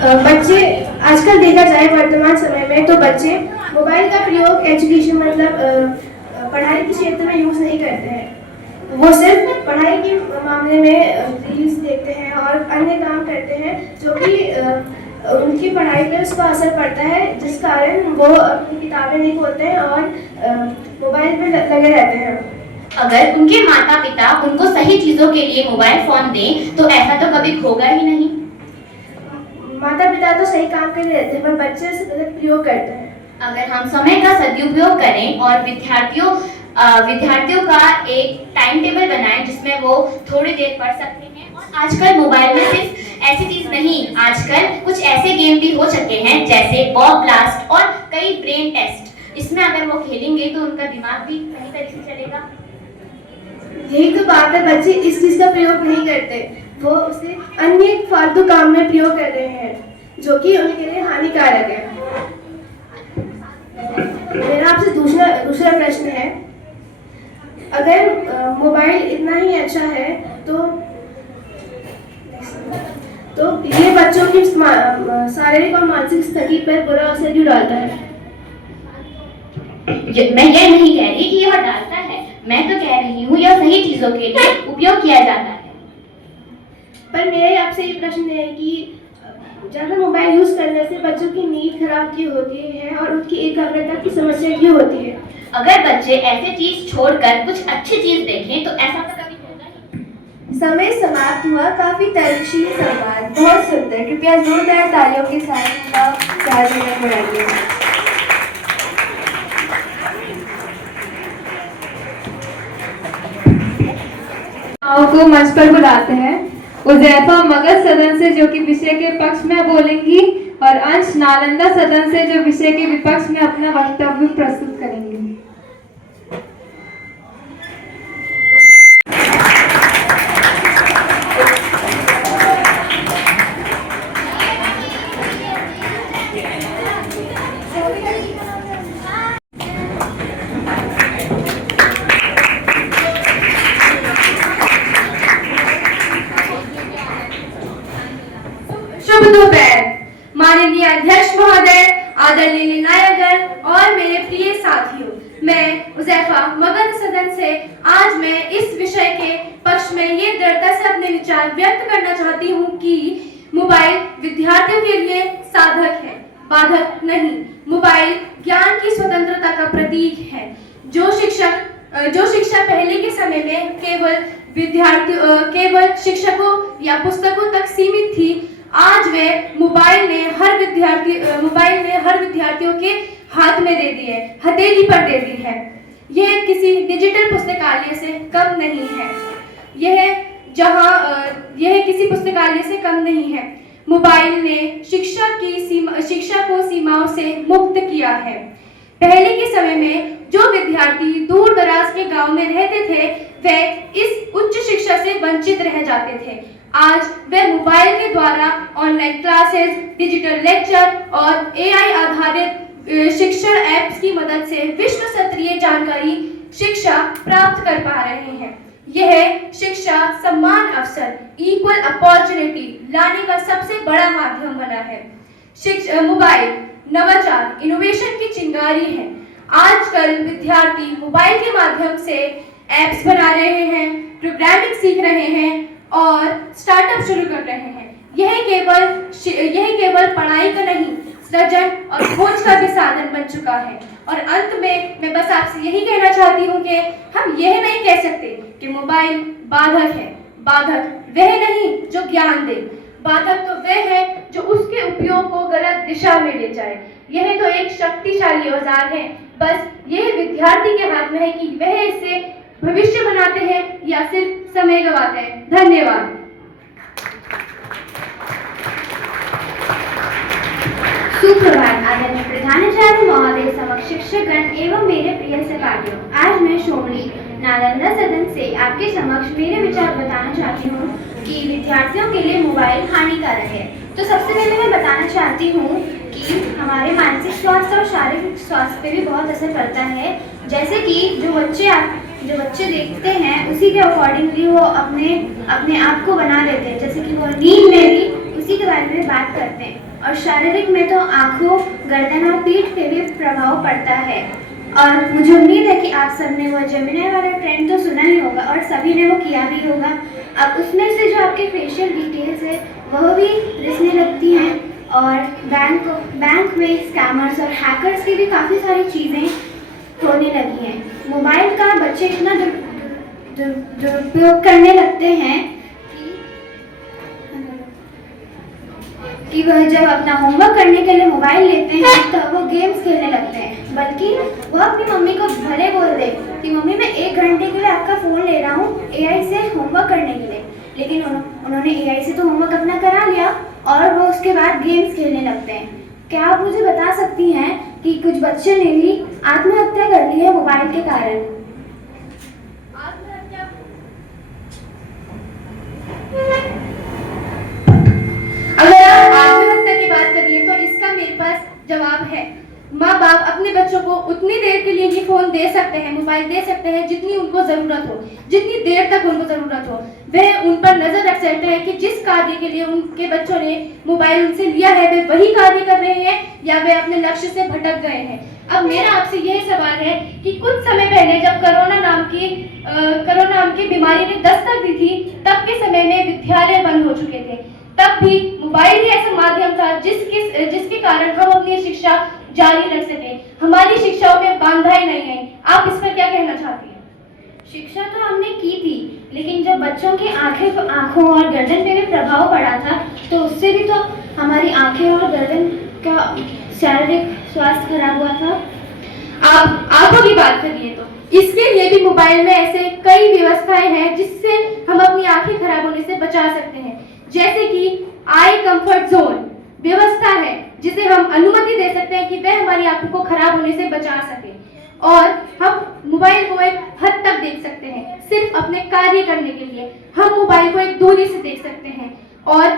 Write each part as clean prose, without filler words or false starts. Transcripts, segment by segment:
बच्चे आजकल देखा जाए वर्तमान समय में तो बच्चे मोबाइल का प्रयोग एजुकेशन मतलब पढ़ाई के क्षेत्र में यूज़ नहीं करते हैं। वो सिर्फ पढ़ाई के मामले में रील्स देखते हैं और अन्य काम करते हैं जो कि उनकी पढ़ाई पर उसका असर पड़ता है, जिस कारण वो अपनी किताबें नहीं खोलते हैं और मोबाइल पर लगे रहते हैं। अगर उनके माता पिता उनको सही चीजों के लिए मोबाइल फोन दें तो ऐसा तो कभी होगा ही नहीं। माता पिता तो सही काम के लिए रहते हैं पर बच्चे से गलत प्रयोग करते हैं। अगर हम समय का सदुपयोग करें और विद्यार्थियों का एक टाइम टेबल बनाएं जिसमें वो थोड़ी देर पढ़ सकते हैं। और आजकल मोबाइल में सिर्फ ऐसी चीज नहीं, आजकल कुछ ऐसे गेम भी हो चुके हैं जैसे बॉब ब्लास्ट और कई ब्रेन टेस्ट। इसमें अगर वो खेलेंगे तो उनका दिमाग भी सही तरीके से चलेगा। यही तो बात है, बच्चे इस चीज का प्रयोग नहीं करते, वो उसे अन्य फालतू काम में प्रयोग कर रहे हैं जो कि उनके लिए हानिकारक है। मेरा आपसे दूसरा प्रश्न है, अगर मोबाइल इतना ही अच्छा है तो ये बच्चों की शारीरिक और मानसिक स्थिति पर बुरा असर क्यों डालता है? मैं यह नहीं कह रही कि यह डालता है, मैं तो कह रही हूँ यह सही चीजों के लिए उपयोग किया जाता है। पर मेरा आपसे ये प्रश्न है कि ज़्यादा मोबाइल यूज करने से बच्चों की नींद खराब क्यों होती है और उनकी एकाग्रता की समस्या क्यों होती है? अगर बच्चे ऐसे चीज छोड़कर कुछ अच्छी चीज देखें तो ऐसा तो कभी होगा ही। समय समाप्त हुआ। काफी तर्कशील संवाद, बहुत सुंदर। कृपया जोरदार तालियों के साथ इनका ताज़ीम कराइए। को मंच पर बुलाते हैं। उज़ैफा मगध सदन से जो कि विषय के पक्ष में बोलेंगी और अंश नालंदा सदन से जो विषय के विपक्ष में अपना वक्तव्य प्रस्तुत करेंगे। माननीय अध्यक्ष महोदय, आदरणीय निर्णायकगण और मेरे प्रिय साथियों, मैं उज़ैफा मगध सदन से आज मैं इस विषय के पक्ष में ये दृढ़ता से अपने विचार व्यक्त करना चाहती हूँ कि मोबाइल विद्यार्थियों के लिए साधक है, बाधक नहीं। मोबाइल ज्ञान की स्वतंत्रता का प्रतीक है। जो शिक्षा पहले के समय में केवल शिक्षकों या पुस्तकों तक सीमित थी, आज वे मोबाइल ने हर विद्यार्थियों के हाथ में दे दी है, हथेली पर दे दी है। यह किसी डिजिटल पुस्तकालय से कम नहीं है। यह किसी पुस्तकालय से कम नहीं है। मोबाइल ने शिक्षा को सीमाओं से मुक्त किया है। पहले के समय में जो विद्यार्थी दूर दराज के गांव में रहते थे, वे इस उच्च शिक्षा से वंचित रह जाते थे। आज वे मोबाइल के द्वारा ऑनलाइन क्लासेस, डिजिटल लेक्चर और एआई आधारित शिक्षण ऐप्स की मदद से विश्व स्तरीय जानकारी शिक्षा प्राप्त कर पा रहे हैं। यह शिक्षा समान अवसर, इक्वल अपॉर्चुनिटी लाने का सबसे बड़ा माध्यम बना है। मोबाइल नवाचार, इनोवेशन की चिंगारी है। आजकल विद्यार्थी मोबाइल के माध्यम से ऐप्स बना रहे हैं, प्रोग्रामिंग सीख रहे हैं और स्टार्टअप शुरू कर रहे हैं। यह केवल पढ़ाई का नहीं, सृजन और खोज का भी साधन बन चुका है। और अंत में मैं बस आपसे यही कहना चाहती हूँ कि हम यह नहीं कह सकते कि मोबाइल बाधक है। बाधक वह नहीं जो ज्ञान दे, बाधक तो वह है जो उसके उपयोग को गलत दिशा में ले जाए। यह तो एक शक्तिशाली औजार है, बस यह विद्यार्थी के हाथ में है कि वह इससे भविष्य बनाते हैं या सिर्फ समय गवाते हैं। धन्यवाद। सुप्रभात आदरणीय प्रधानाचार्य महोदय, समक्ष शिक्षकगण एवं मेरे प्रिय सहपाठियों। आज मैं शोमनी नालंदा सदन से आपके समक्ष मेरे विचार बताना चाहती हूँ कि विद्यार्थियों के लिए मोबाइल हानिकारक है। तो सबसे पहले मैं बताना चाहती हूँ कि हमारे मानसिक स्वास्थ्य और शारीरिक स्वास्थ्य पे भी बहुत असर पड़ता है। जैसे कि जो बच्चे देखते हैं उसी के अकॉर्डिंगली वो अपने आप को बना लेते हैं। जैसे कि वो नींद में भी उसी के बारे में बात करते हैं। और शारीरिक में तो आँखों, गर्दन और पीठ पे भी प्रभाव पड़ता है। और मुझे उम्मीद है कि आप सबने वो जेमिनी वाला ट्रेंड तो सुना ही होगा और सभी ने वो किया भी होगा। अब उसमें से जो आपके फेशियल डिटेल्स है वह भी दिखने लगती हैं और बैंक में स्कैमर्स और हैकर्स की भी काफ़ी सारी चीज़ें होने लगी हैं। मोबाइल का बच्चे इतना दुरुपयोग करने लगते हैं कि वह जब अपना होमवर्क करने के लिए मोबाइल लेते हैं तो वो गेम्स खेलने लगते हैं, बल्कि वह अपनी मम्मी को भले बोल दे कि मम्मी मैं 1 घंटे के लिए आपका फ़ोन ले रहा हूँ एआई से होमवर्क करने के लिए, लेकिन उन्होंने एआई से तो होमवर्क अपना करा लिया और वो उसके बाद गेम्स खेलने लगते हैं। क्या आप मुझे बता सकती हैं कि कुछ बच्चे ने भी आत्महत्या कर ली है मोबाइल के कारण? अगर आप आत्महत्या की बात करिए तो इसका मेरे पास जवाब है। माँ बाप अपने बच्चों को उतनी देर के लिए ही फोन दे सकते हैं, मोबाइल दे सकते हैं जितनी उनको जरूरत हो, जितनी देर तक उनको जरूरत हो। वह उन पर नजर रख सकते हैं कि जिस कार्य के लिए उनके बच्चों ने मोबाइल उनसे लिया है वे वही कार्य कर रहे हैं या वे अपने लक्ष्य से भटक गए हैं। अब मेरा आपसे यही सवाल है कि कुछ समय पहले जब कोरोना नाम की बीमारी ने दस्तक दी थी, तब के समय में विद्यालय बंद हो चुके थे। तब भी मोबाइल ही ऐसा माध्यम था जिसके कारण हम अपनी शिक्षा जारी रख सके। हमारी शिक्षाओं में बाधाएं नहीं आई। आप इस पर क्या कहना चाहती हैं? शिक्षा तो हमने की थी, लेकिन जब बच्चों की आँखों और गर्दन पे भी प्रभाव पड़ा था तो उससे भी तो हमारी आँखें और गर्दन का शारीरिक स्वास्थ्य खराब हुआ था। आप आंखों की बात करिए तो इसके लिए भी मोबाइल में ऐसे कई व्यवस्थाएं हैं जिससे हम अपनी आंखें खराब होने से बचा सकते हैं। जैसे कि आई कंफर्ट जोन व्यवस्था है जिसे हम अनुमति दे सकते हैं कि वह हमारी आंखों को खराब होने से बचा सके, और हम मोबाइल को एक हद तक देख सकते हैं सिर्फ अपने कार्य करने के लिए। हम मोबाइल को एक दूरी से देख सकते हैं। और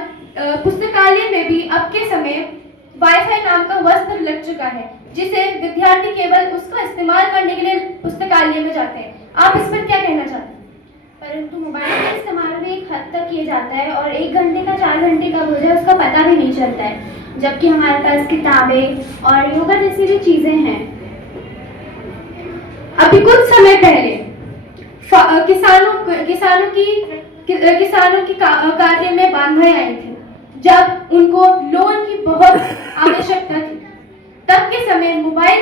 पुस्तकालय में भी अब के समय वाईफाई नाम का वस्त्र लग चुका है जिसे विद्यार्थी केवल उसका इस्तेमाल करने के लिए पुस्तकालय में जाते हैं। आप इस पर क्या कहना चाहते हैं? परंतु मोबाइल का इस्तेमाल भी एक हद तक किया जाता है और 1 घंटे का 4 घंटे कब हो जाए उसका पता भी नहीं चलता है, जबकि हमारे पास किताबें और योगा जैसी भी चीजें हैं। अभी कुछ समय पहले किसानों की कार्य में बाधाएं आई थी जब उनको लोन की बहुत आवश्यकता थी। तब के समय मोबाइल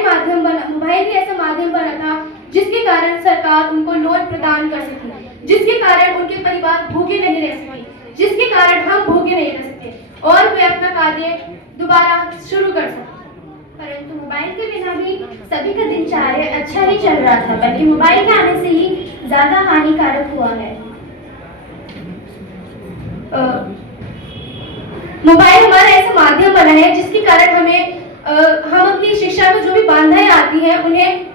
ही ऐसा माध्यम बना था जिसके कारण सरकार उनको लोन प्रदान कर सकी, जिसके कारण उनके परिवार भूखे नहीं रह सके, जिसके कारण हम भूखे नहीं रह सके और वे अपना कार्य दोबारा शुरू कर सके। परंतु मोबाइल के बिना भी सभी का दिनचर्या अच्छा ही चल रहा था, बल्कि मोबाइल के आने से ही ज्यादा हानिकारक हुआ है। मोबाइल हमारा ऐसा माध्यम बना है जिसके कारण हम अपनी शिक्षा में जो भी बाधाएं आती हैं उन्हें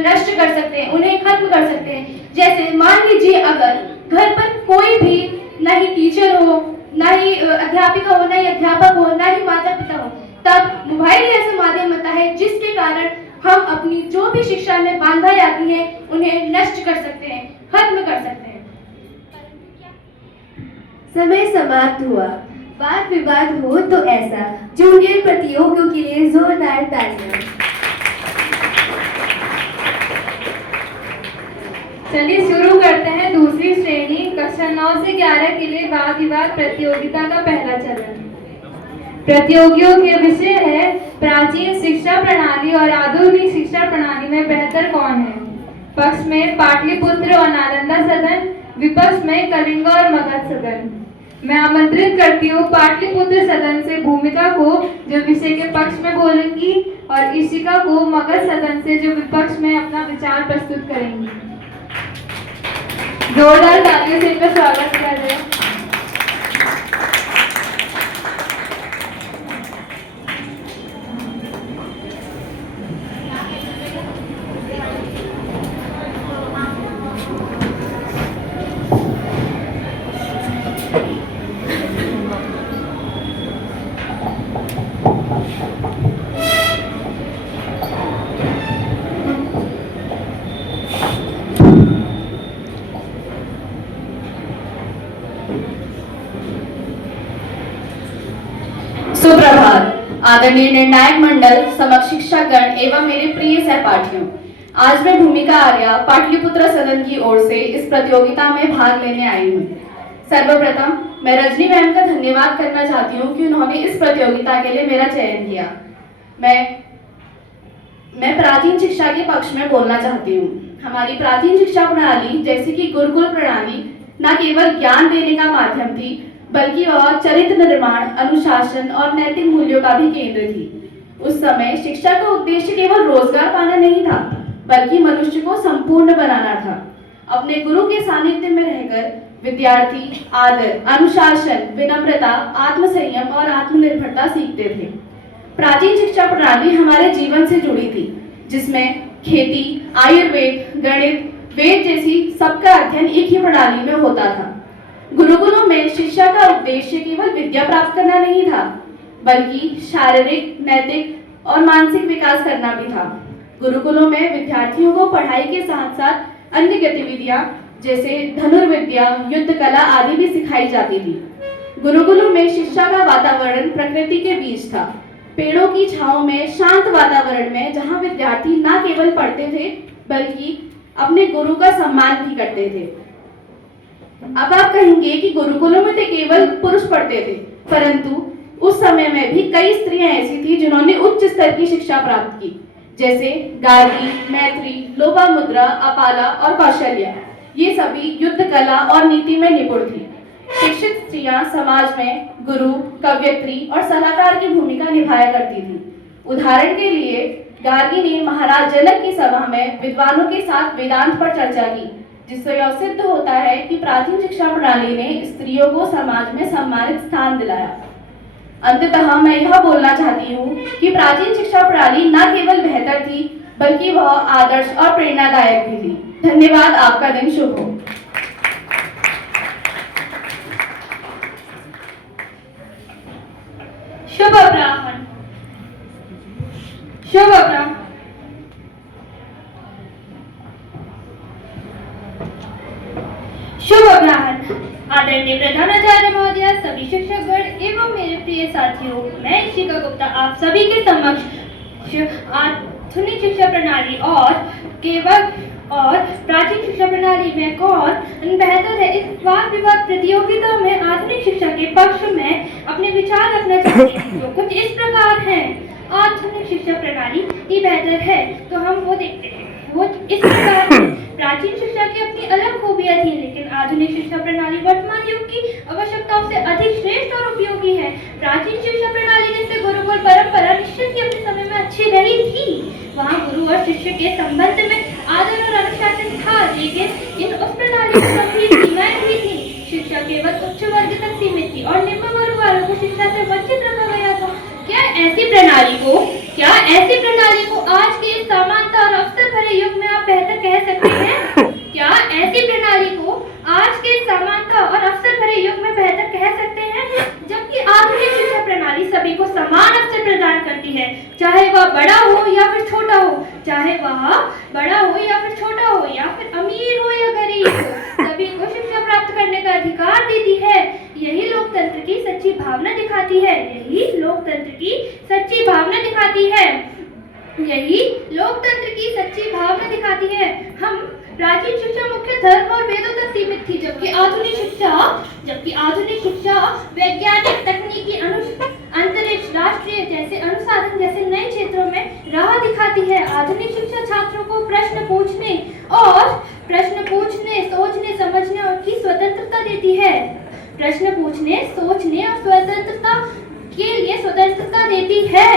नष्ट कर सकते हैं, उन्हें खत्म कर सकते हैं। जैसे मान लीजिए अगर घर पर कोई भी ना ही टीचर हो, ना ही अध्यापिका हो, ना ही अध्यापक हो, ना ही माता पिता हो, तब मोबाइल ऐसा माध्यम होता है जिसके कारण हम अपनी जो भी शिक्षा में बाधाएं आती हैं उन्हें नष्ट कर सकते हैं, खत्म कर सकते हैं। समय समाप्त हुआ। वाद विवाद हो तो ऐसा। जूनियर प्रतियोगियों के लिए जोरदार तालियां। चलिए शुरू करते हैं दूसरी श्रेणी कक्षा 9 से 11 के लिए वाद विवाद प्रतियोगिता का पहला चरण। प्रतियोगियों के विषय है प्राचीन शिक्षा प्रणाली और आधुनिक शिक्षा प्रणाली में बेहतर कौन है। पक्ष में पाटलिपुत्र और नालंदा सदन, विपक्ष में कलिंग और मगध सदन। मैं आमंत्रित करती हूँ पाटलिपुत्र सदन से भूमिका को जो विषय के पक्ष में बोलेंगी और ईशिका को मगध सदन से जो विपक्ष में अपना विचार प्रस्तुत करेंगी। जोरदार तालियों से इनका स्वागत किया जाए। सुप्रभात आदरणीय निर्णायक मंडल, समक्ष शिक्षकगण एवं मेरे प्रिय सहपाठियों। आज मैं भूमिका आर्या पाटलिपुत्र सदन की ओर से इस प्रतियोगिता में भाग लेने आई हूँ। सर्वप्रथम मैं रजनी मैम का धन्यवाद करना चाहती हूँ कि उन्होंने इस प्रतियोगिता के लिए मेरा चयन किया। मैं प्राचीन शिक्षा के पक्ष में बोलना चाहती हूँ। हमारी प्राचीन शिक्षा प्रणाली जैसे कि गुरुकुल प्रणाली न केवल ज्ञान देने का माध्यम थी, बल्कि वह चरित्र निर्माण, अनुशासन और नैतिक मूल्यों का भी केंद्र थी। उस समय शिक्षा का उद्देश्य केवल रोजगार पाना नहीं था, बल्कि मनुष्य को संपूर्ण बनाना था। अपने गुरु के सानिध्य में रहकर विद्यार्थी आदर, अनुशासन, विनम्रता, आत्मसंयम और आत्मनिर्भरता सीखते थे। प्राचीन शिक्षा प्रणाली हमारे जीवन से जुड़ी थी, जिसमें खेती, आयुर्वेद, गणित, वेद जैसी सबका अध्ययन एक ही प्रणाली में होता था। गुरुकुलों में शिक्षा का उद्देश्य केवल विद्या प्राप्त करना नहीं था, बल्कि शारीरिक, नैतिक और मानसिक विकास करना भी था। गुरुकुलों में विद्यार्थियों को पढ़ाई के साथ साथ अन्य गतिविधियां जैसे धनुर्विद्या, युद्ध कला आदि भी सिखाई जाती थी। गुरुकुलों में शिक्षा का वातावरण प्रकृति के बीच था, पेड़ों की छांव में, शांत वातावरण में, जहां विद्यार्थी न केवल पढ़ते थे बल्कि अपने गुरु का सम्मान भी करते थे। अब आप कहेंगे कि गुरुकुलों में तो केवल पुरुष पढ़ते थे, परंतु उस समय में भी कई स्त्रियां ऐसी थी जिन्होंने उच्च स्तर की शिक्षा प्राप्त की, जैसे गार्गी, मैत्री, लोपामुद्रा, अपाला और कौशल्या। ये सभी युद्ध कला और नीति में निपुण थी। शिक्षित स्त्रियां समाज में गुरु, कवयित्री और सलाहकार की भूमिका निभाया करती थी। उदाहरण के लिए गार्गी ने महाराज जनक की सभा में विद्वानों के साथ वेदांत पर चर्चा की, जिससे यह सिद्ध होता है कि प्राचीन शिक्षा प्रणाली ने स्त्रियों को समाज में सम्मानित स्थान दिलाया। अंततः मैं यह बोलना चाहती हूँ कि प्राचीन शिक्षा प्रणाली न केवल बेहतर थी, बल्कि वह आदर्श और प्रेरणादायक भी थी। धन्यवाद। आपका दिन शुभ हो। शुभ अपराह्न। शुभ अपराह्न। शुभ अपराह्न आदरणीय प्रधानाचार्य महोदय, सभी शिक्षकगण एवं मेरे प्रिय साथियों, मैं ईशिका गुप्ता आप सभी के समक्ष आधुनिक शिक्षा प्रणाली और प्राचीन शिक्षा प्रणाली में कौन बेहतर है, इस वाद विवाद प्रतियोगिता में आधुनिक शिक्षा के पक्ष में अपने विचार रखना चाहती हूँ, जो कुछ इस प्रकार है। आधुनिक शिक्षा प्रणाली ही बेहतर है, तो हम वो देखते हैं। वो इस प्रकार है, प्राचीन शिक्षा की अपनी अलग खूबियां थी, लेकिन आधुनिक शिक्षा प्रणाली वर्तमान युग की आवश्यकताओं से अधिक श्रेष्ठ और उपयोगी है। प्राचीन शिक्षा प्रणाली जैसे गुरुकुल परंपरा निश्चित ही अपने समय में अच्छी रही थी। वहाँ गुरु और शिष्य के संबंध में आदर और अनुशासन था, लेकिन उस प्रणाली में गंभीर सीमाएं भी थी। शिक्षा केवल उच्च वर्ग तक सीमित थी और निम्न वर्ग वालों को शिक्षा से वंचित रखा गया था। क्या ऐसी प्रणाली को आज के समानता और अवसर भरे युग में आप बेहतर कह सकते हैं? क्या ऐसी प्रणाली को आज के समानता और अवसर भरे युग में बेहतर कह सकते हैं? जबकि आधुनिक शिक्षा प्रणाली सभी को समान अवसर प्रदान करती है, चाहे वह बड़ा हो या फिर छोटा हो, चाहे वह बड़ा हो या फिर छोटा हो, या फिर अमीर हो या गरीब हो, सभी को शिक्षा प्राप्त करने का अधिकार देती है। यही लोकतंत्र की सच्ची भावना दिखाती है। यही लोकतंत्र की सच्ची भावना दिखाती है। यही लोकतंत्र की सच्ची भावना दिखाती है। हम प्राचीन शिक्षा मुख्य धर्म और वेदों तक सीमित थी, जबकि आधुनिक शिक्षा वैज्ञानिक, तकनीकी, अंतरिक्ष, राष्ट्रीय जैसे अनुसाधन जैसे नए क्षेत्रों में राह दिखाती है। आधुनिक शिक्षा छात्रों को प्रश्न पूछने, सोचने, समझने और की स्वतंत्रता देती है। प्रश्न पूछने, सोचने और स्वतंत्रता के लिए स्वतंत्रता देती है।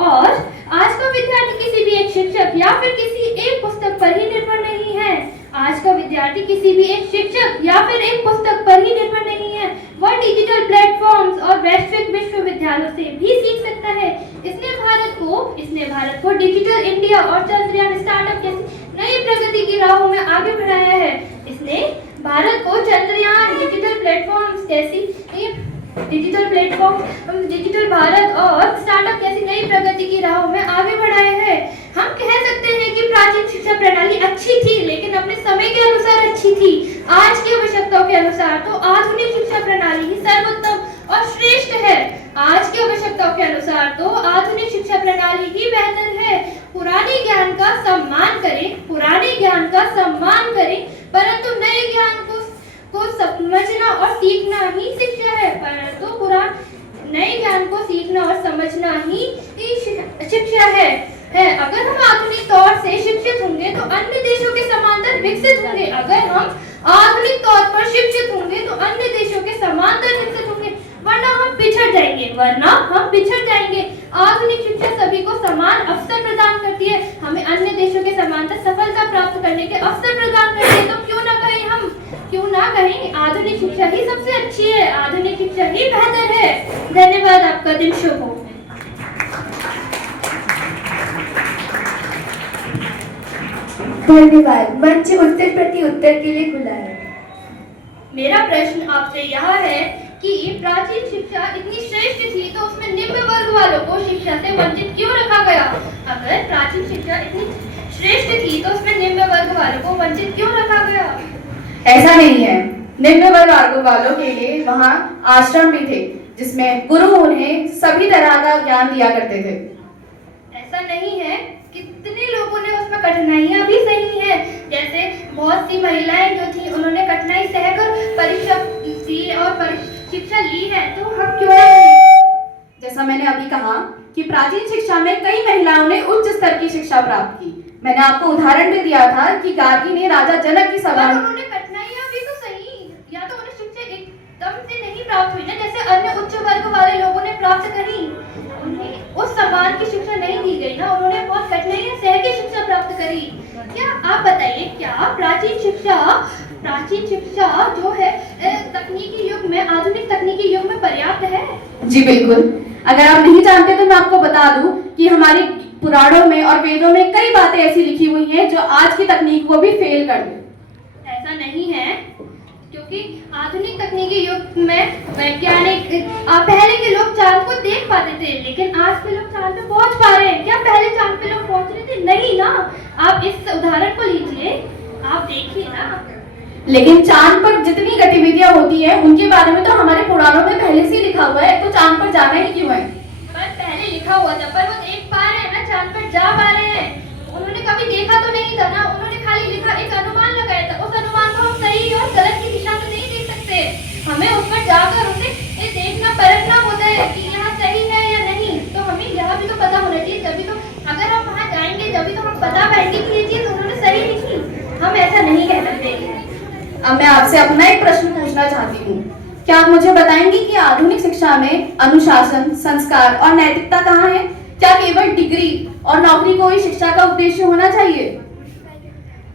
और आज का विद्यार्थी किसी भी एक शिक्षक या फिर किसी एक पुस्तक पर ही निर्भर नहीं है। आज का विद्यार्थी किसी भी एक शिक्षक या फिर एक पुस्तक पर ही निर्भर नहीं है। वह डिजिटल प्लेटफॉर्म्स और वैश्विक विश्वविद्यालयों से भी सीख सकता है। इसने भारत को डिजिटल इंडिया और चंद्रयान स्टार्टअप जैसी नई प्रगति की राहों में आगे बढ़ाया है। इसने भारत को चंद्रयान, डिजिटल भारत और स्टार्टअप जैसी नई प्रगति की राहों में आगे बढ़ाया है। हम कह सकते हैं कि प्राचीन शिक्षा प्रणाली अच्छी थी, लेकिन अपने समय के अनुसार अच्छी थी। आज की आवश्यकताओं के अनुसार तो आधुनिक शिक्षा प्रणाली ही सर्वोत्तम और श्रेष्ठ है। आज की आवश्यकताओं के अनुसार तो आधुनिक शिक्षा प्रणाली ही बेहतर है। पुराने ज्ञान का सम्मान करें, पुराने ज्ञान का सम्मान करें, परंतु नए ज्ञान को समझना और सीखना ही शिक्षा है। परंतु नए ज्ञान को सीखना और समझना ही शिक्षा है। अगर हम आधुनिक तौर से शिक्षित होंगे तो अन्य देशों के समांतर विकसित होंगे। अगर हम आधुनिक तौर पर शिक्षित होंगे तो अन्य देशों के समांतर विकसित होंगे, वरना हम पिछड़ जाएंगे। आधुनिक शिक्षा सभी को समान अवसर प्रदान करती है, हमें अन्य देशों के समांतर सफलता प्राप्त करने के अवसर प्रदान करती है। तो क्यों ना कहें आधुनिक शिक्षा ही सबसे अच्छी है, आधुनिक शिक्षा ही बेहतर है। धन्यवाद, आपका दिन शुभ हो। धन्यवाद। मंच उत्तर प्रति उत्तर के लिए खुला है। मेरा प्रश्न आपसे यह है कि प्राचीन शिक्षा इतनी श्रेष्ठ थी तो उसमें निम्न वर्ग वालों को शिक्षा से वंचित क्यों रखा गया? अगर प्राचीन शिक्षा इतनी श्रेष्ठ थी तो उसमें निम्न वर्ग वालों को वंचित क्यों रखा गया? ऐसा नहीं है। निम्न वर्ग वालों के लिए वहाँ आश्रम भी थे जिसमें गुरु उन्हें सभी तरह का ज्ञान दिया करते थे। ऐसा नहीं है, कितने लोगों ने उसमें कठिनाइयां भी सही है। जैसे बहुत सी महिलाएं जो थी उन्होंने कठिनाई सहकर परीक्षा दी और शिक्षा ली है, तो हम क्यों नहीं? जैसा मैंने अभी कहा कि प्राचीन शिक्षा में कई महिलाओं ने उच्च स्तर की शिक्षा प्राप्त की। मैंने आपको उदाहरण भी दिया था कि गार्गी ने राजा जनक की सभा में उन्होंने कठिनाइयां भी तो सही, या तो उन्हें शिक्षा एकदम से नहीं प्राप्त हुई ना, जैसे अन्य उच्च वर्ग वाले लोगों ने प्राप्त करी, उन्हें उस समान की शिक्षा नहीं दी गई ना, उन्होंने बहुत कठिनाइयां सह के शिक्षा प्राप्त करी। क्या आप बताइए, क्या प्राचीन शिक्षा जो है तकनीकी युग में, आधुनिक तकनीकी युग में पर्याप्त है? जी बिल्कुल। अगर आप नहीं जानते तो मैं आपको बता दूं कि हमारे पुराणों में और वेदों में कई बातें ऐसी लिखी हुई हैं जो आज की तकनीक को भी फेल कर दे। ऐसा नहीं है, क्योंकि आधुनिक तकनीकी युग में वैज्ञानिक पहले के लोग चांद को देख पाते थे, लेकिन आज के लोग चांद पे पहुंच पा रहे हैं। क्या पहले चांद पे लोग पहुंच रहे थे? नहीं ना। आप इस उदाहरण को लीजिए, आप देखिए ना। लेकिन चांद पर जितनी गतिविधियां होती है उनके बारे में तो हमारे पुराणों में पहले से ही लिखा हुआ है, तो चांद पर जाना ही क्यों है? पर पहले लिखा हुआ था, पर वो देख पा रहे हैं ना, चांद पर जा पा रहे हैं। उन्होंने कभी देखा तो नहीं था ना, उन्होंने खाली लिखा, एक अनुमान लगाया था। उस अनुमान को हम सही और गलत की दिशा में नहीं देख सकते, हमें उस पर जाकर उसे देखना परखना होता है कि यहाँ सही है या नहीं। तो हमें यह भी तो पता होना चाहिए, तभी तो अगर हम वहाँ जाएंगे तभी तो हम बता पाएंगे कि ये चीज उन्होंने सही लिखी। हम ऐसा नहीं कह सकते। अब मैं आपसे अपना एक प्रश्न पूछना चाहती हूँ। क्या आप मुझे बताएंगे कि आधुनिक शिक्षा में अनुशासन, संस्कार और नैतिकता कहाँ है? क्या केवल डिग्री और नौकरी को ही शिक्षा का उद्देश्य होना चाहिए?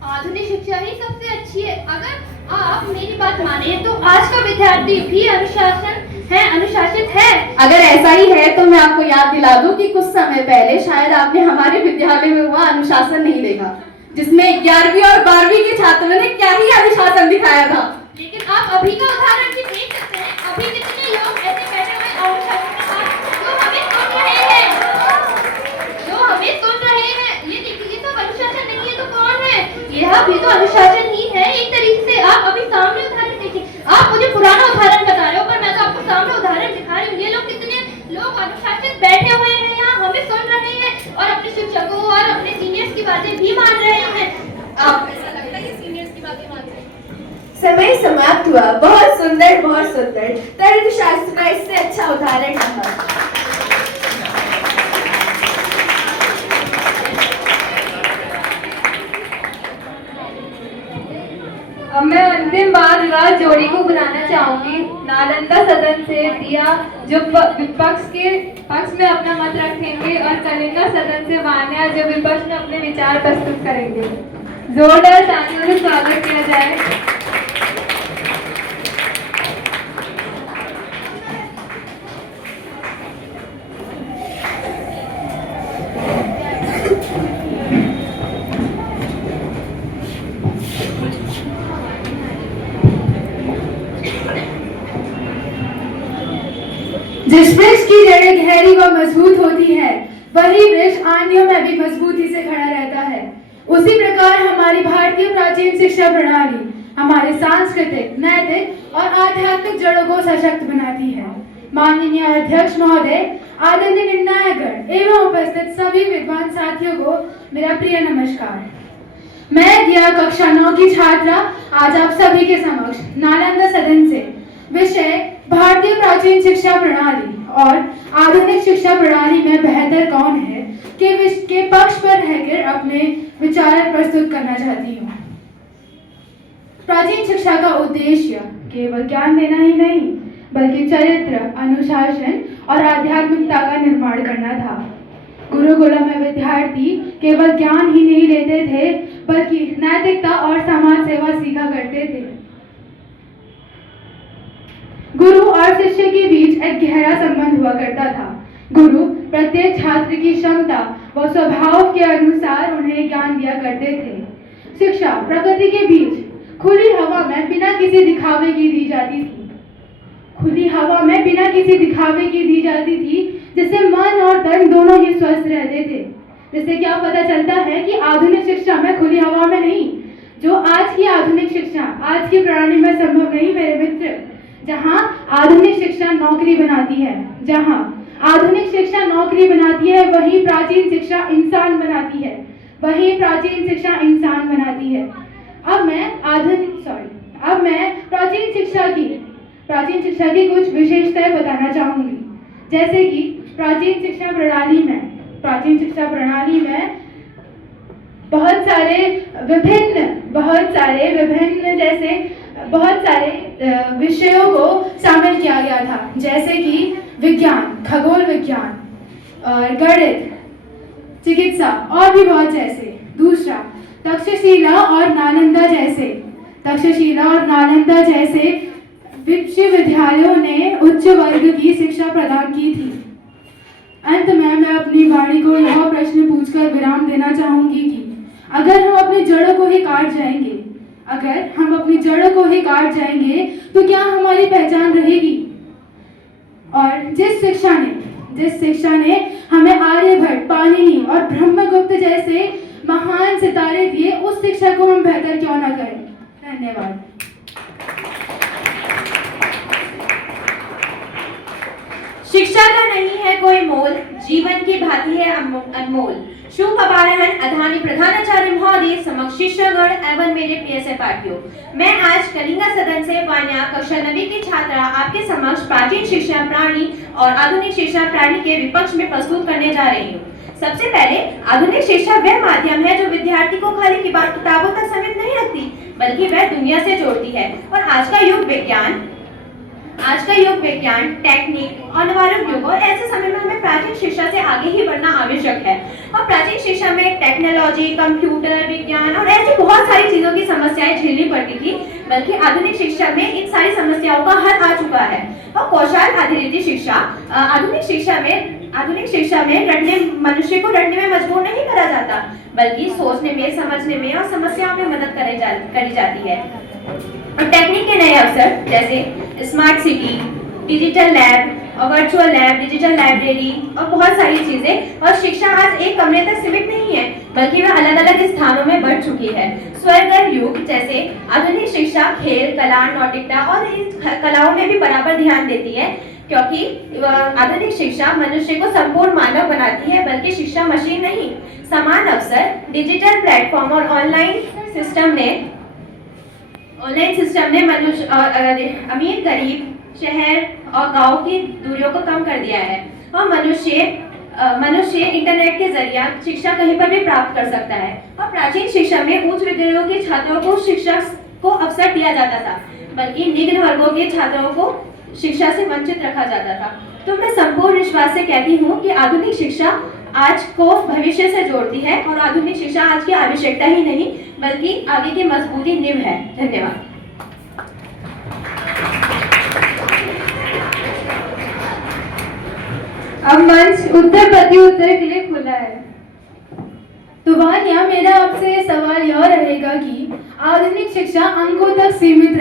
आधुनिक शिक्षा ही सबसे अच्छी है। अगर आप मेरी बात माने तो आज का विद्यार्थी भी अनुशासित है। अगर ऐसा ही है तो मैं आपको याद दिला दूं कि कुछ समय पहले शायद आपने हमारे विद्यालय में हुआ अनुशासन नहीं देखा, जिसमें 11वीं और 12वीं के छात्रों ने क्या ही अनुशासन दिखाया था। लेकिन आप अभी का उदाहरण भी देख सकते हैं। अभी कितने लोग ऐसे बैठे हुए अनुशासन के साथ जो हमें सुन रहे हैं। ये देखिए, ये सब अनुशासन नहीं है तो कौन है? यह भी तो अनुशासन ही है एक तरीके से। आप अभी सामने उदाहरण देखिए। आप मुझे पुराना उदाहरण बता रहे हो, पर मैं तो आपको सामने उदाहरण दिखा रही हूँ। ये लोग कितने लोग अनुशासित बैठे हुए हैं यहाँ, हमें सुन रहे हैं और अपने शिक्षकों और अपने सीनियर्स की बातें भी मान रहे हैं। आप ऐसा लगता है कि सीनियर्स की बातें मान रहे हैं? समय समाप्त हुआ। बहुत सुंदर, बहुत सुंदर। तर्कशास्त्र का इससे अच्छा उदाहरण रहा। अब मैं अंतिम बार विवाह जोड़ी को बुलाना चाहूंगी। नालंदा सदन से दिया जो विपक्ष के पक्ष में अपना मत रखेंगे, और कलिंगा सदन से वान्या जो विपक्ष में अपने विचार प्रस्तुत करेंगे। जोरदार तालियों से स्वागत किया जाए। जिस वृक्ष की जड़ें गहरी व मजबूत होती है, वही वृक्ष आंधियों में भी मजबूती से खड़ा रहता है। उसी प्रकार हमारी भारतीय प्राचीन शिक्षा प्रणाली हमारी सांस्कृतिक, नैतिक और आध्यात्मिक जड़ों को सशक्त बनाती है। माननीय अध्यक्ष महोदय, आदरणीय निर्णायकगण एवं उपस्थित सभी विद्वान साथियों को मेरा प्रिय नमस्कार। मैं दिया कक्षा 9 की छात्रा आज आप सभी के समक्ष नालंदा सदन से विषय भारतीय प्राचीन शिक्षा प्रणाली और आधुनिक शिक्षा प्रणाली में बेहतर कौन है के पक्ष पर रहकर अपने विचार प्रस्तुत करना चाहती हूँ। प्राचीन शिक्षा का उद्देश्य केवल ज्ञान देना ही नहीं बल्कि चरित्र, अनुशासन और आध्यात्मिकता का निर्माण करना था। गुरुकुलम में विद्यार्थी केवल ज्ञान ही नहीं लेते थे बल्कि नैतिकता और समाज सेवा सीखा करते थे। गुरु और शिष्य के बीच एक गहरा संबंध हुआ करता था। गुरु प्रत्येक छात्र की क्षमता व स्वभाव के अनुसार उन्हें ज्ञान दिया करते थे। शिक्षा प्रकृति के बीच खुली हवा में बिना किसी दिखावे की दी जाती थी। खुली हवा में बिना किसी दिखावे की दी जाती थी जिससे मन और तन दोनों ही स्वस्थ रहते थे। जिससे क्या पता चलता है कि आधुनिक शिक्षा में खुली हवा में नहीं, जो आज की आधुनिक शिक्षा आज की प्रणाली में संभव नहीं मेरे मित्र। जहाँ आधुनिक शिक्षा नौकरी बनाती है, जहाँ आधुनिक शिक्षा नौकरी बनाती है वही प्राचीन शिक्षा इंसान बनाती है, वही प्राचीन शिक्षा इंसान बनाती है। अब मैं प्राचीन शिक्षा की कुछ विशेषताएं बताना चाहूंगी। जैसे कि प्राचीन शिक्षा प्रणाली में बहुत सारे विषयों को शामिल किया गया था, जैसे कि विज्ञान, खगोल विज्ञान और गणित, चिकित्सा और भी बहुत जैसे। दूसरा, तक्षशिला और नालंदा जैसे विश्वविद्यालयों ने उच्च वर्ग की शिक्षा प्रदान की थी। अंत में मैं अपनी वाणी को यह प्रश्न पूछकर विराम देना चाहूंगी कि अगर हम अपनी जड़ों को ही काट जाएंगे तो क्या हमारी पहचान रहेगी? और जिस शिक्षा ने हमें आर्यभट्ट, पाणिनि और ब्रह्मगुप्त जैसे महान सितारे दिए, उस शिक्षा को हम बेहतर क्यों ना करें। धन्यवाद। शिक्षा का नहीं है कोई मोल, जीवन की भांति है अनमोल। शुभ अपराह्न अधानी प्रधानाचार्य महोदय, समक्ष शिष्यगण एवं मेरे प्रिय सहपाठियों, मैं आज कलिंगा सदन से वान्या कक्षा 9 की छात्रा आपके समक्ष प्राचीन शिक्षा प्रणाली और आधुनिक शिक्षा प्रणाली के विपक्ष में प्रस्तुत करने जा रही हूँ। सबसे पहले, आधुनिक शिक्षा वह माध्यम है जो विद्यार्थी को खाली किताबों तक सीमित नहीं रखती बल्कि वह दुनिया से जोड़ती है। और आज का युग विज्ञान, टेक्निक, अनिवार्य युग और ऐसे समय में हमें प्राचीन शिक्षा से आगे ही बढ़ना आवश्यक है। और प्राचीन शिक्षा में टेक्नोलॉजी, कंप्यूटर, विज्ञान और ऐसी बहुत सारी चीजों की समस्याएं झेलनी पड़ती थी, बल्कि आधुनिक शिक्षा में इन सारी समस्याओं का हल आ चुका है। और कौशल आधारित शिक्षा, आधुनिक शिक्षा में मनुष्य को रटने में मजबूर नहीं करा जाता बल्कि सोचने में, समझने में और समस्याओं में मदद करी जाती है। और टेक्निक के नए अवसर जैसे स्मार्ट सिटी, डिजिटल लैब और वर्चुअल लैब, डिजिटल लाइब्रेरी और बहुत सारी चीजें। और शिक्षा आज एक कमरे तक सीमित नहीं है बल्कि वह अलग अलग स्थानों में बढ़ चुकी है। स्वर्गीय युग जैसे आधुनिक शिक्षा खेल, कला, नौतिकता और इन कलाओं में भी बराबर ध्यान देती है, क्योंकि आधुनिक शिक्षा मनुष्य को संपूर्ण मानव बनाती है बल्कि शिक्षा मशीन नहीं। समान अवसर, डिजिटल प्लेटफॉर्म और ऑनलाइन सिस्टम ने मनुष्य अमीर, गरीब, शहर और गांव की दूरियों को कम कर दिया है। और मनुष्य इंटरनेट के जरिए शिक्षा कहीं पर भी प्राप्त कर सकता है। और प्राचीन शिक्षा में उच्च विद्यालयों के छात्रों को शिक्षा को अवसर दिया जाता था बल्कि निम्न वर्गों के छात्रों को शिक्षा से वंचित रखा जाता था। तो मैं संपूर्ण विश्वास से कहती हूँ कि आधुनिक शिक्षा आज को भविष्य से जोड़ती है और आधुनिक शिक्षा आज की आवश्यकता ही नहीं बल्कि आगे की मजबूती नींव है। धन्यवाद। अब मंच उत्तर प्रत्युत्तर के लिए खुला है। तो वान्या, मेरा आपसे सवाल यह रहेगा कि आधुनिक शिक्षा अंकों तक सीमित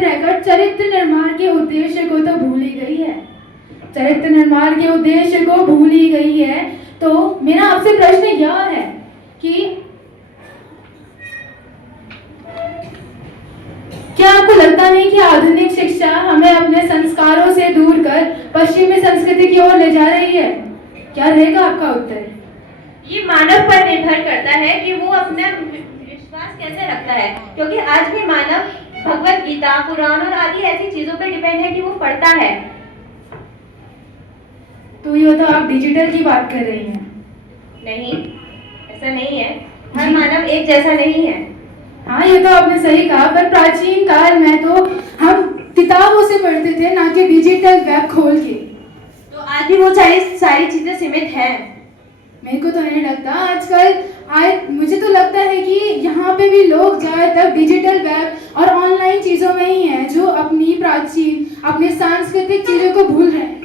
रहकर चरित्र निर्माण के उद्देश्य को तो भूल ही गई है। तो मेरा आपसे प्रश्न यह है कि क्या आपको लगता नहीं कि आधुनिक शिक्षा हमें अपने संस्कारों से दूर कर पश्चिमी संस्कृति की ओर ले जा रही है? क्या रहेगा आपका उत्तर? ये मानव पर निर्भर करता है कि वो अपना विश्वास कैसे रखता है, क्योंकि आज भी मानव भगवत गीता, पुराण और आदि ऐसी चीजों पर डिपेंड है कि वो पढ़ता है। तो ये तो आप डिजिटल की बात कर रही हैं। नहीं, ऐसा नहीं है। हर मानव एक जैसा नहीं है। हाँ, ये तो आपने सही कहा, पर प्राचीन काल में तो हम किताबों से पढ़ते थे, ना कि डिजिटल वेब खोल के। तो आज भी वो सारी चीजें सीमित हैं। मेरे को तो नहीं लगता। आजकल मुझे तो लगता है कि यहाँ पे भी लोग ज़्यादातर डिजिटल वेब और ऑनलाइन चीज़ों में ही हैं, जो अपनी प्राचीन, अपने सांस्कृतिक चीज़ों को भूल रहे हैं।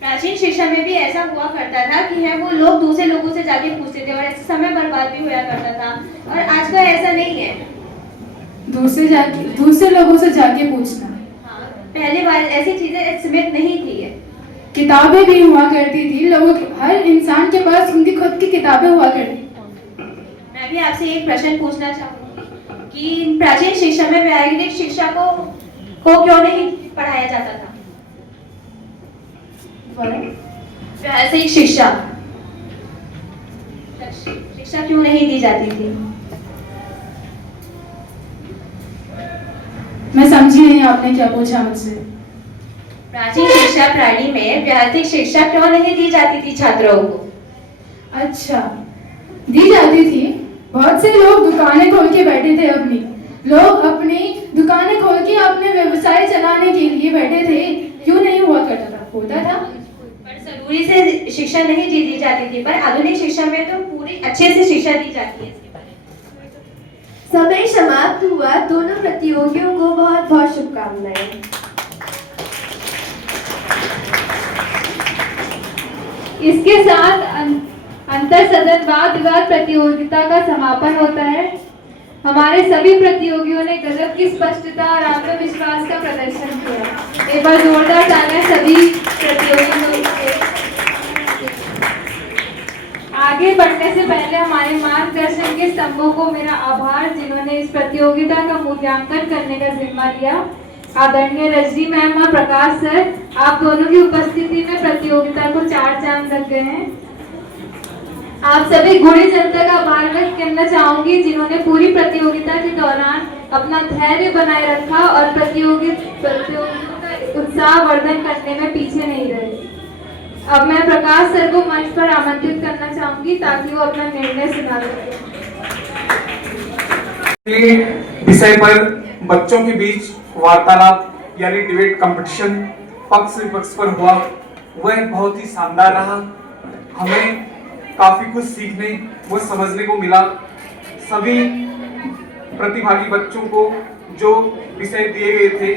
प्राचीन शिक्षा में भी ऐसा हुआ करता था कि वो लोग दूसरे लोगों से जाके पूछते थे और ऐसे समय बर्बाद भी हुआ करता था। और आजकल ऐसा नहीं है। दूसरे लोगों से जाके पूछना। हाँ, पहले बार ऐसी चीजें सीमित नहीं थी। किताबें भी हुआ करती थी, हर इंसान के पास उनकी खुद की किताबें हुआ करती। मैं भी आपसे एक प्रश्न पूछना चाहूंगी कि प्राचीन शिक्षा में वैज्ञानिक शिक्षा को क्यों नहीं पढ़ाया जाता था? वैज्ञानिक शिक्षा क्यों नहीं दी जाती थी? मैं समझी नहीं आपने क्या पूछा मुझसे। प्राचीन शिक्षा प्रणाली में वैज्ञानिक शिक्षा क्यों नहीं दी जाती थी छात्रों को? अच्छा, दी जाती थी। बहुत से लोग दुकानें खोल के बैठे थे अपनी दुकानें खोल के अपने व्यवसाय चलाने के लिए बैठे थे। क्यों नहीं हुआ करता था? होता था। पर जरूरी से शिक्षा नहीं दी जाती थी, पर आधुनिक शिक्षा में तो पूरी अच्छे से शिक्षा दी जाती है। समय समाप्त हुआ। दोनों प्रतियोगियों को बहुत बहुत शुभकामनाएं। इसके साथ अंतर सदन वाद विवाद प्रतियोगिता का समापन होता है। हमारे सभी प्रतियोगियों ने गजब की स्पष्टता और आत्मविश्वास का प्रदर्शन किया। एक बार जोरदार तालियां सभी प्रतियोगियों के। आगे बढ़ने से पहले हमारे मार्गदर्शन के स्तंभों को मेरा आभार, जिन्होंने इस प्रतियोगिता का मूल्यांकन करने का जिम्मा लिया। आदरणीय रजनी मैम और प्रकाश सर, आप दोनों की उपस्थिति में प्रतियोगिता को 4 चांद लग गए हैं। आप सभी गुणी जनता का आभार व्यक्त करना चाहूंगी, जिन्होंने पूरी प्रतियोगिता के दौरान अपना धैर्य बनाए रखा और प्रतियोगियों का उत्साह वर्धन करने में पीछे नहीं रहे। अब मैं प्रकाश सर को मंच पर आमंत्रित करना चाहूंगी ताकि वो अपना निर्णय सुना सकें। विषय पर बच्चों के बीच वार्तालाप यानी डिबेट कंपटीशन पक्ष विपक्ष पर हुआ, वह बहुत ही शानदार रहा। हमें काफी कुछ सीखने व समझने को मिला। सभी प्रतिभागी बच्चों को जो विषय दिए गए थे,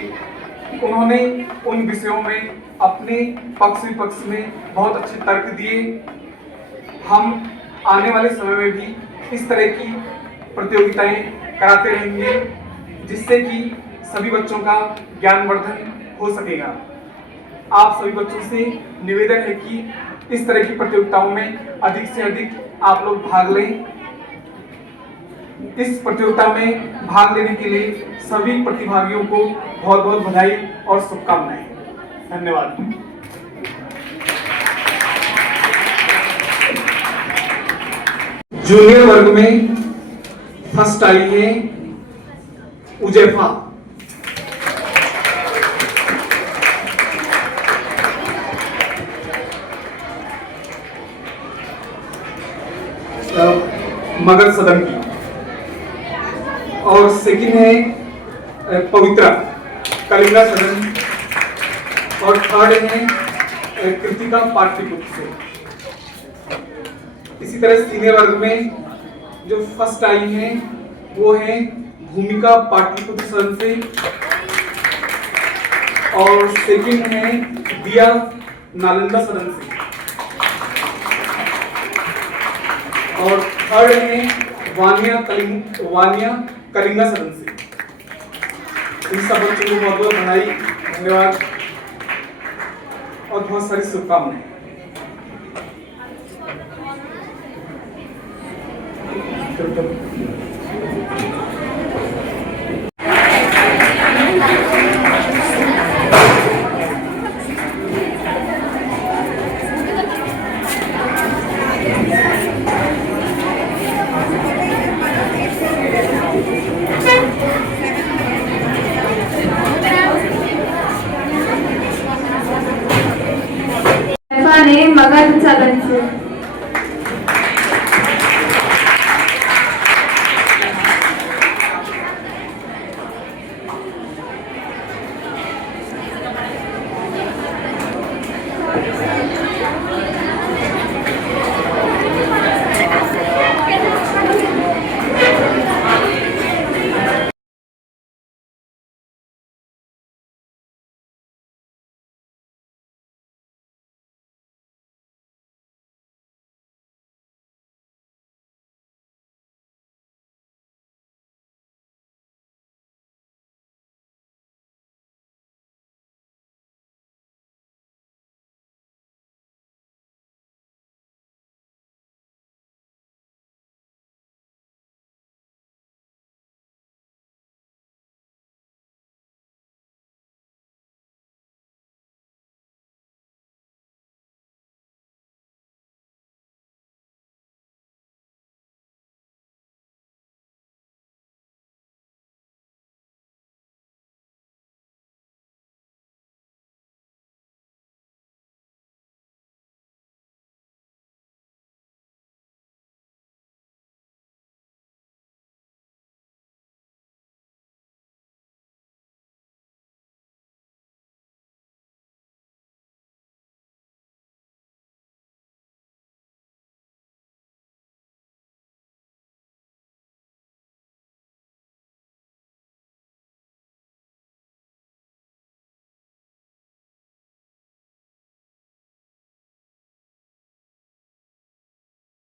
उन्होंने उन विषयों में अपने पक्ष विपक्ष में बहुत अच्छे तर्क दिए। हम आने वाले समय में भी इस तरह की प्रतियोगिताएं कराते रहेंगे, जिससे कि सभी बच्चों का ज्ञानवर्धन हो सकेगा। आप सभी बच्चों से निवेदन है कि इस तरह की प्रतियोगिताओं में अधिक से अधिक आप लोग भाग लें। इस प्रतियोगिता में भाग लेने के लिए सभी प्रतिभागियों को बहुत बहुत बधाई और शुभकामनाएं। धन्यवाद। जूनियर वर्ग में फर्स्ट आई है उजैफा। मगध सदन की। और सेकंड है पवित्रा कलिंगा सदन। और थर्ड है कृतिका पाटलिपुत्र से। इसी तरह सीनियर वर्ग में जो फर्स्ट आई है वो है भूमिका पाटलिपुत्र सदन से। और सेकंड है दिया नालंदा सदन से। और थर्ड है वानिया कलिंगा सदन से। इन सब बच्चों को बहुत बहुत बधाई, धन्यवाद और बहुत सारी शुभकामनाएं। मगध सदन से।